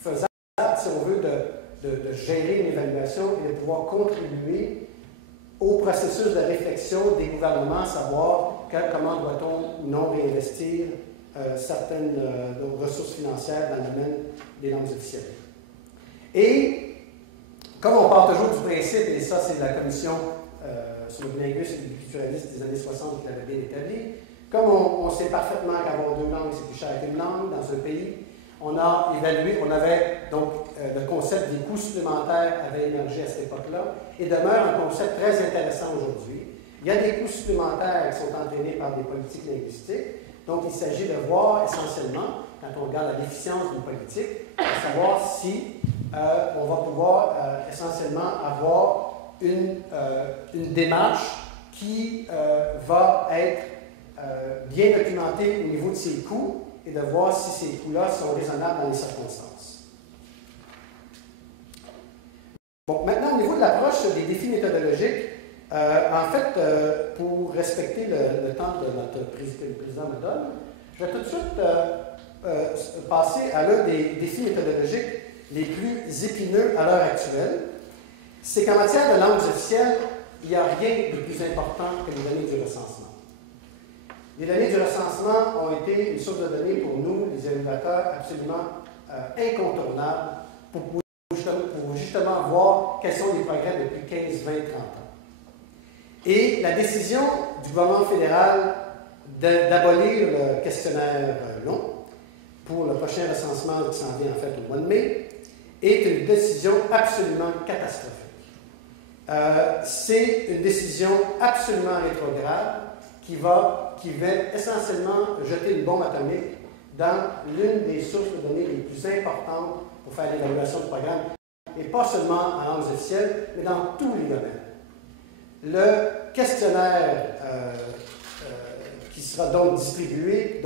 faisable, si on veut, de gérer une évaluation et de pouvoir contribuer au processus de réflexion des gouvernements, savoir comment doit-on ou non réinvestir certaines ressources financières dans le domaine des langues officielles. Et comme on part toujours du principe, et ça c'est la commission sur le bilinguisme et le culturalisme des années 60 qui l'avait bien établi, comme on sait parfaitement qu'avoir deux langues c'est plus cher qu'une langue dans un pays, on a évalué, on avait donc le concept des coûts supplémentaires avait émergé à cette époque-là et demeure un concept très intéressant aujourd'hui. Il y a des coûts supplémentaires qui sont entraînés par des politiques linguistiques. Donc, il s'agit de voir essentiellement, quand on regarde l'efficience d'une politique, de savoir si on va pouvoir essentiellement avoir une démarche qui va être bien documentée au niveau de ses coûts et de voir si ces coûts-là sont raisonnables dans les circonstances. Bon, maintenant, au niveau de l'approche des défis méthodologiques, en fait, pour respecter le temps que le président me donne, je vais tout de suite passer à l'un des défis méthodologiques les plus épineux à l'heure actuelle. C'est qu'en matière de langues officielles, il n'y a rien de plus important que les données du recensement. Les données du recensement ont été une source de données pour nous, les évaluateurs, absolument incontournables pour justement voir quels sont les progrès depuis 15, 20, 30 ans. Et la décision du gouvernement fédéral d'abolir le questionnaire long pour le prochain recensement qui s'en vient en fait au mois de mai est une décision absolument catastrophique. C'est une décision absolument rétrograde qui va essentiellement jeter une bombe atomique dans l'une des sources de données les plus importantes pour faire l'évaluation du programme, et pas seulement en langues officielles, mais dans tous les domaines. Le questionnaire qui sera donc distribué,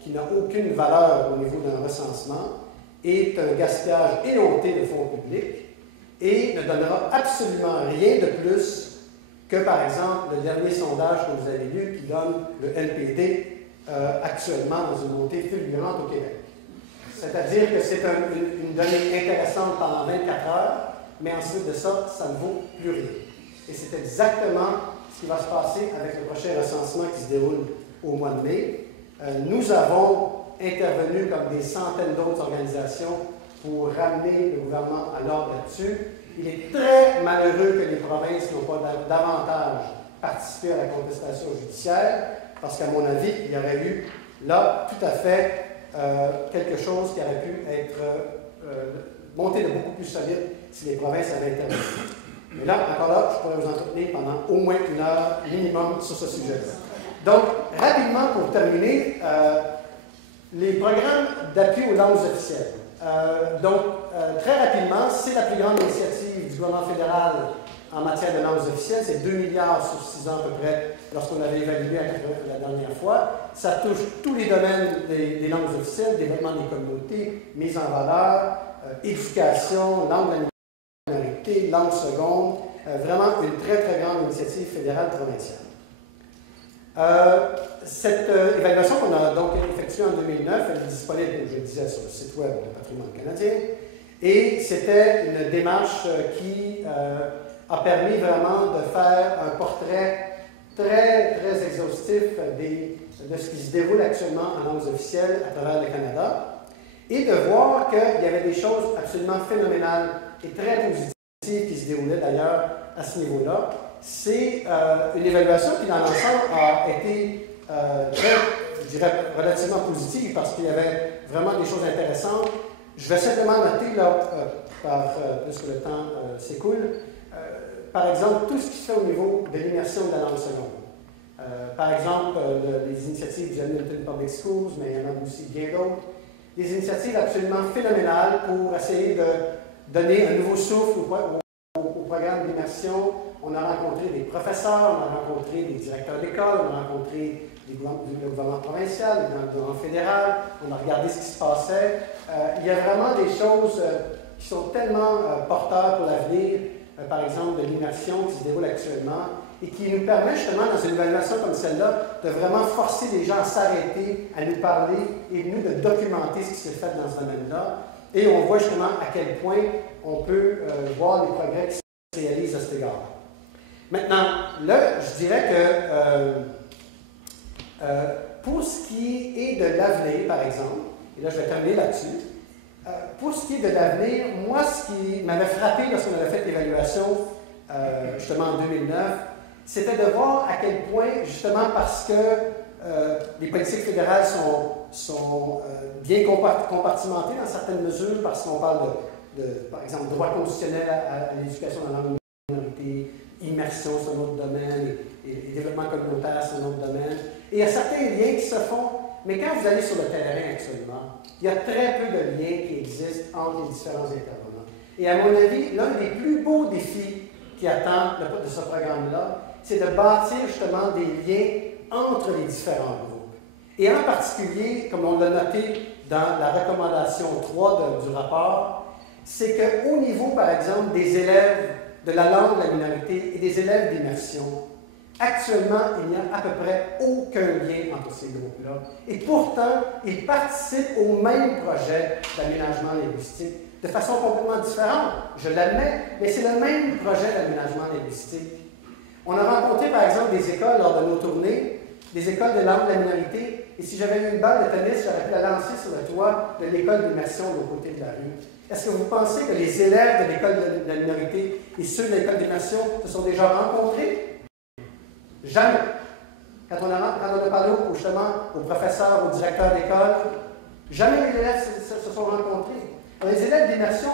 qui n'a aucune valeur au niveau d'un recensement, est un gaspillage éhonté de fonds publics et ne donnera absolument rien de plus que, par exemple, le dernier sondage que vous avez lu qui donne le NPD actuellement dans une montée fulgurante au Québec. C'est-à-dire que c'est une donnée intéressante pendant 24 heures, mais ensuite de ça, ça ne vaut plus rien. Et c'est exactement ce qui va se passer avec le prochain recensement qui se déroule au mois de mai. Nous avons intervenu comme des centaines d'autres organisations pour ramener le gouvernement à l'ordre là-dessus. Il est très malheureux que les provinces n'ont pas davantage participé à la contestation judiciaire, parce qu'à mon avis, il y aurait eu là tout à fait quelque chose qui aurait pu être monté de beaucoup plus solide si les provinces avaient intervenu. Mais là, encore là, je pourrais vous entretenir pendant au moins une heure minimum sur ce sujet-là. Donc, rapidement, pour terminer, les programmes d'appui aux langues officielles. Très rapidement, c'est la plus grande initiative du gouvernement fédéral en matière de langues officielles. C'est 2 milliards sur 6 ans à peu près, lorsqu'on avait évalué la dernière fois. Ça touche tous les domaines des langues officielles, développement des communautés, mise en valeur, éducation, langue de la minorité, langue seconde. Vraiment une très, très grande initiative fédérale provinciale. Cette évaluation qu'on a donc effectuée en 2009, elle est disponible, comme je le disais, sur le site web du patrimoine canadien. Et c'était une démarche qui a permis vraiment de faire un portrait très, très exhaustif de ce qui se déroule actuellement en langues officielles à travers le Canada et de voir qu'il y avait des choses absolument phénoménales et très positives qui se déroulaient d'ailleurs à ce niveau-là. C'est une évaluation qui, dans l'ensemble, a été je dirais, relativement positive parce qu'il y avait vraiment des choses intéressantes. Je vais simplement noter, là, plus que le temps s'écoule, par exemple, tout ce qui se fait au niveau de l'immersion de la langue seconde. Par exemple, les initiatives du Hamilton Public Schools, mais il y en a aussi bien d'autres. Des initiatives absolument phénoménales pour essayer de donner un nouveau souffle au programme d'immersion. On a rencontré des professeurs, on a rencontré des directeurs d'école, on a rencontré le gouvernement provincial, le gouvernement fédéral, on a regardé ce qui se passait. Il y a vraiment des choses qui sont tellement porteurs pour l'avenir, par exemple de l'immersion qui se déroule actuellement. et qui nous permet justement, dans une évaluation comme celle-là, de vraiment forcer les gens à s'arrêter, à nous parler et nous de documenter ce qui s'est fait dans ce domaine-là. Et on voit justement à quel point on peut voir les progrès qui se réalisent à cet égard. Maintenant, là, je dirais que pour ce qui est de l'avenir, par exemple, et là je vais terminer là-dessus, pour ce qui est de l'avenir, moi, ce qui m'avait frappé lorsqu'on avait fait l'évaluation, justement en 2009, c'était de voir à quel point, justement parce que les politiques fédérales sont bien compartimentées dans certaines mesures, parce qu'on parle par exemple, droit constitutionnel à l'éducation dans la langue minorité, immersion, c'est un autre domaine, et développement communautaire, c'est un autre domaine. Et il y a certains liens qui se font, mais quand vous allez sur le terrain actuellement, il y a très peu de liens qui existent entre les différents intervenants. Et à mon avis, l'un des plus beaux défis qui attend de ce programme-là, c'est de bâtir justement des liens entre les différents groupes. Et en particulier, comme on l'a noté dans la recommandation 3 du rapport, c'est qu'au niveau, par exemple, des élèves de la langue de la minorité et des élèves d'immersion, actuellement, il n'y a à peu près aucun lien entre ces groupes-là. Et pourtant, ils participent au même projet d'aménagement linguistique de façon complètement différente. Je l'admets, mais c'est le même projet d'aménagement linguistique. On a rencontré, par exemple, des écoles lors de nos tournées, des écoles de langue de la minorité, et si j'avais eu une balle de tennis, j'aurais pu la lancer sur le toit de l'école d'immersion de l'autre côté de la rue. Est-ce que vous pensez que les élèves de l'école de la minorité et ceux de l'école d'immersion se sont déjà rencontrés? Jamais. Quand on a parlé justement aux professeurs, aux directeurs d'école, jamais les élèves se sont rencontrés. Alors, les élèves d'immersion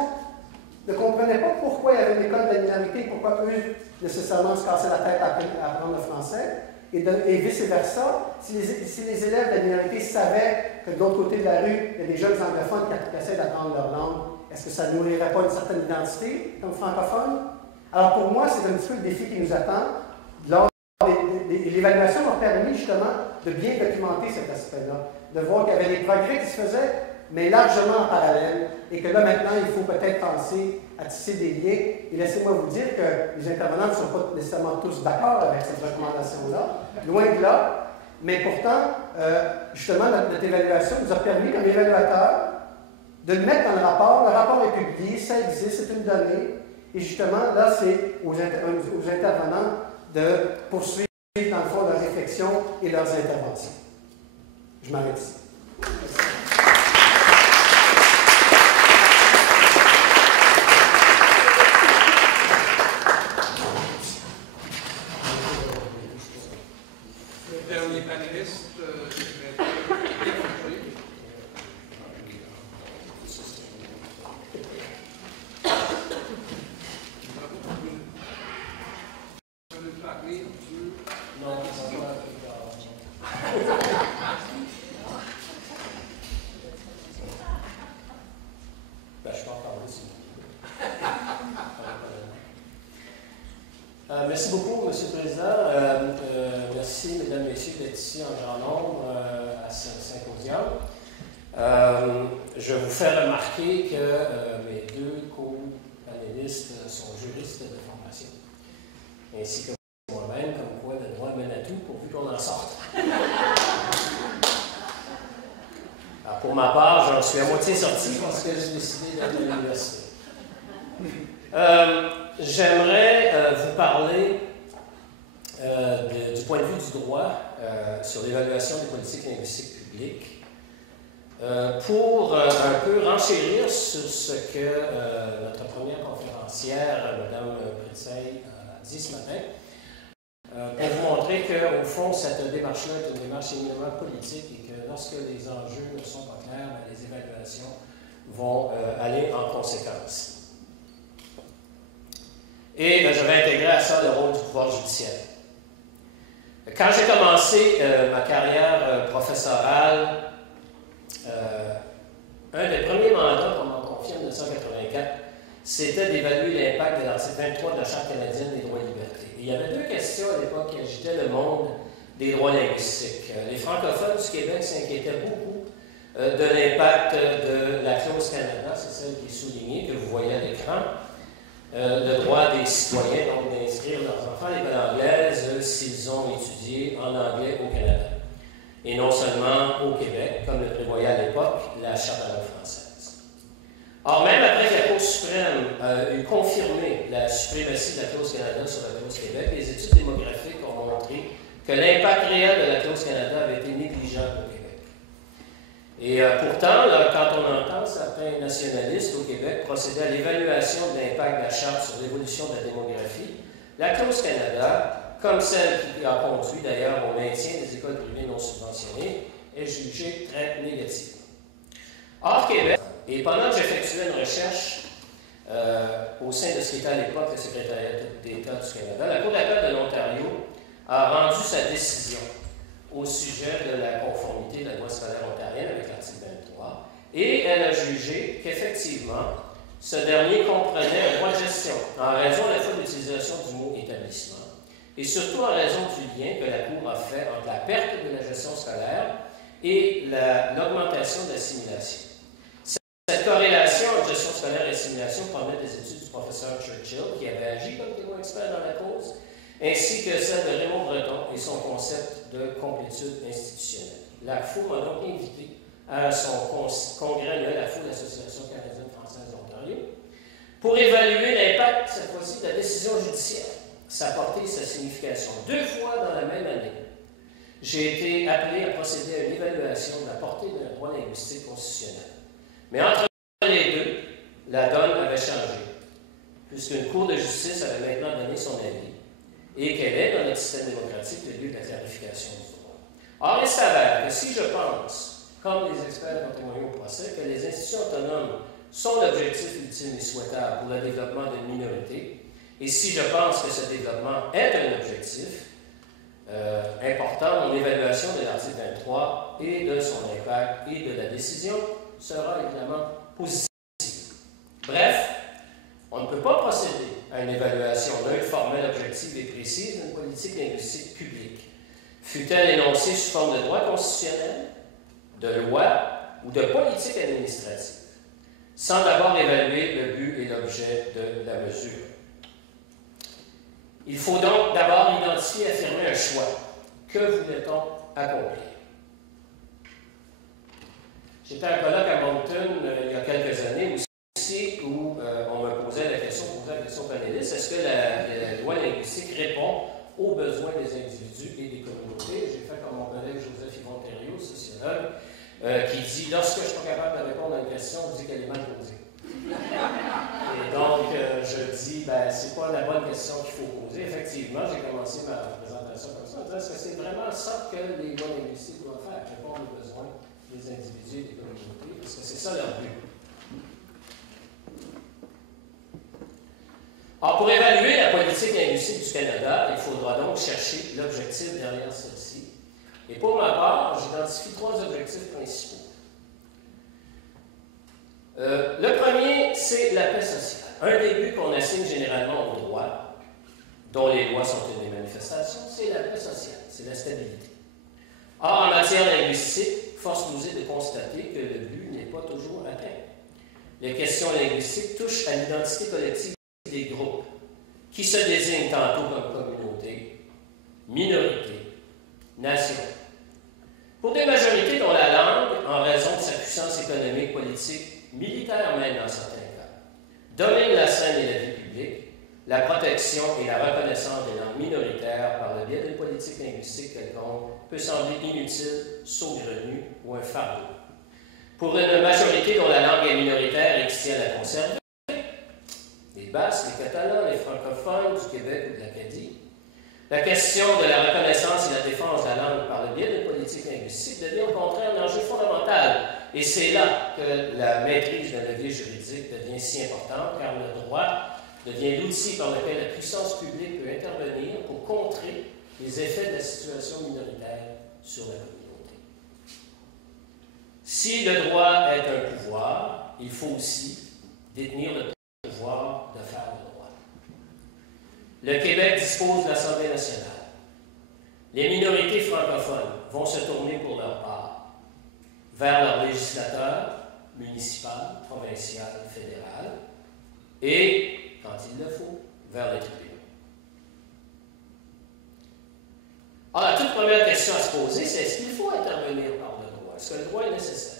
ne comprenaient pas pourquoi il y avait une école de la minorité, pourquoi eux, nécessairement, se cassaient la tête à apprendre le français, et vice-versa. Si les élèves de la minorité savaient que de l'autre côté de la rue, il y a des jeunes anglophones qui essaient d'apprendre leur langue, est-ce que ça ne nourrirait pas une certaine identité comme francophone? Alors pour moi, c'est un petit peu le défi qui nous attend. L'évaluation m'a permis justement de bien documenter cet aspect-là, de voir qu'il y avait des progrès qui se faisaient, mais largement en parallèle, et que là maintenant, il faut peut-être penser à tisser des liens. Et laissez-moi vous dire que les intervenants ne sont pas nécessairement tous d'accord avec cette recommandation-là, loin de là, mais pourtant, justement, notre évaluation nous a permis, comme évaluateur, de le mettre dans le rapport. Le rapport est publié, ça existe, c'est une donnée, et justement, là, c'est aux intervenants de poursuivre, dans le fond, leurs réflexions et leurs interventions. Je m'arrête ici. Le dernier panéliste, Merci beaucoup, M. le Président. Merci, Mesdames et Messieurs, d'être ici en grand nombre à ce symposium. Je vous fais remarquer que mes deux co-panélistes sont juristes de formation, ainsi que moi-même, comme quoi le droit mène à tout pourvu qu'on en sorte. Alors, pour ma part, j'en suis à moitié sorti parce que j'ai décidé d'aller à l'université. J'aimerais vous parler du point de vue du droit sur l'évaluation des politiques linguistiques publiques pour un peu renchérir sur ce que notre première conférencière, Mme Pretzeil, a dit ce matin, pour vous montrer qu'au fond, cette démarche-là est une démarche éminemment politique et que lorsque les enjeux ne sont pas clairs, les évaluations vont aller en conséquence. Et je vais intégrer à ça le rôle du pouvoir judiciaire. Quand j'ai commencé ma carrière professorale, un des premiers mandats qu'on m'a confié en 1984, c'était d'évaluer l'impact de l'article 23 de la Charte canadienne des droits et libertés. Et il y avait deux questions à l'époque qui agitaient le monde des droits linguistiques. Les francophones du Québec s'inquiétaient beaucoup de l'impact de la clause Canada, c'est celle qui est soulignée, que vous voyez à l'écran, le droit des citoyens, donc des inscrire leurs enfants à l'école anglaise s'ils ont étudié en anglais au Canada, et non seulement au Québec, comme le prévoyait à l'époque la Charte de la langue française. Or, même après que la Cour suprême eut confirmé la suprématie de la clause Canada sur la clause Québec, les études démographiques ont montré que l'impact réel de la clause Canada avait été négligeable au Québec. Et pourtant, là, quand on entend certains nationalistes au Québec procéder à l'évaluation de l'impact de la Charte sur l'évolution de la démographie, la clause Canada, comme celle qui a conduit d'ailleurs au maintien des écoles privées non subventionnées, est jugée très négative. Or, Québec, et pendant que j'effectuais une recherche au sein de ce qui était à l'époque le secrétariat d'État du Canada, la Cour d'appel de l'Ontario a rendu sa décision au sujet de la conformité de la loi scolaire ontarienne avec l'article 23, et elle a jugé qu'effectivement, ce dernier comprenait un droit de gestion, en raison à la fois de l'utilisation du mot établissement, et surtout en raison du lien que la Cour a fait entre la perte de la gestion scolaire et l'augmentation de l'assimilation. Cette corrélation entre gestion scolaire et assimilation provenait des études du professeur Churchill, qui avait agi comme témoin expert dans la cause, ainsi que celle de Raymond Breton et son concept de complétude institutionnelle. La FO m'a donc invité à son congrès annuel, la FO, l'Association canadienne-française d'Ontario, pour évaluer l'impact, cette fois-ci, de la décision judiciaire, sa portée et sa signification. 2 fois dans la même année, j'ai été appelé à procéder à une évaluation de la portée d'un droit linguistique constitutionnel. Mais entre les deux, la donne avait changé, puisqu'une Cour de justice avait maintenant donné son avis, et quel est, dans notre système démocratique, le lieu de la clarification du droit. Or, il s'avère que si je pense, comme les experts ont témoigné au procès, que les institutions autonomes sont l'objectif ultime et souhaitable pour le développement d'une minorité, et si je pense que ce développement est un objectif important, mon évaluation de l'article 23 et de son impact et de la décision sera évidemment positive. Bref, on ne peut pas procéder à une évaluation neutre, formelle, objective et précise d'une politique linguistique publique, fût-elle énoncée sous forme de droit constitutionnel, de loi ou de politique administrative, sans d'abord évaluer le but et l'objet de la mesure. Il faut donc d'abord identifier et affirmer un choix. Que voulait-on accomplir? J'étais à un colloque à Moncton il y a quelques années aussi où on me posait la question panéliste, est-ce que la loi linguistique répond aux besoins des individus et des communautés? J'ai fait comme mon collègue Joseph Yvon Thériault, sociologue, qui dit, lorsque je ne suis pas capable de répondre à une question, je dis qu'elle est mal posée. Et donc, je dis, c'est pas la bonne question qu'il faut poser. Effectivement, j'ai commencé ma présentation comme ça, en disant, est-ce que c'est vraiment ça que les lois linguistiques doivent faire, répondre aux besoins des individus et des communautés? Parce que c'est ça leur but. Alors, pour évaluer la politique linguistique du Canada, il faudra donc chercher l'objectif derrière celle-ci. Et pour ma part, j'identifie 3 objectifs principaux. Le premier, c'est la paix sociale. Un des buts qu'on assigne généralement au droit, dont les lois sont une des manifestations, c'est la paix sociale, c'est la stabilité. Or, en matière linguistique, force nous est de constater que le but n'est pas toujours atteint. Les questions linguistiques touchent à l'identité collective des groupes, qui se désignent tantôt comme communauté, minorité, nation. Pour des majorités dont la langue, en raison de sa puissance économique, politique, militaire même dans certains cas, domine la scène et la vie publique, la protection et la reconnaissance des langues minoritaires par le biais d'une politique linguistique quelconque peut sembler inutile, saugrenu ou un fardeau. Pour une majorité dont la langue est minoritaire et qui tient à la conserver, les Basques, les Catalans, les francophones du Québec ou de l'Acadie, la question de la reconnaissance et la défense de la langue par le biais d'une politique linguistique devient au contraire un enjeu fondamental. Et c'est là que la maîtrise d'un levier juridique devient si importante, car le droit devient l'outil par lequel la puissance publique peut intervenir pour contrer les effets de la situation minoritaire sur la communauté. Si le droit est un pouvoir, il faut aussi détenir le pouvoir de faire le droit. Le Québec dispose de l'Assemblée nationale. Les minorités francophones vont se tourner pour leur part vers leur législateur municipal, provincial, fédéral, et, quand il le faut, vers les tribunaux. Alors, la toute première question à se poser, c'est est-ce qu'il faut intervenir par le droit? Est-ce que le droit est nécessaire?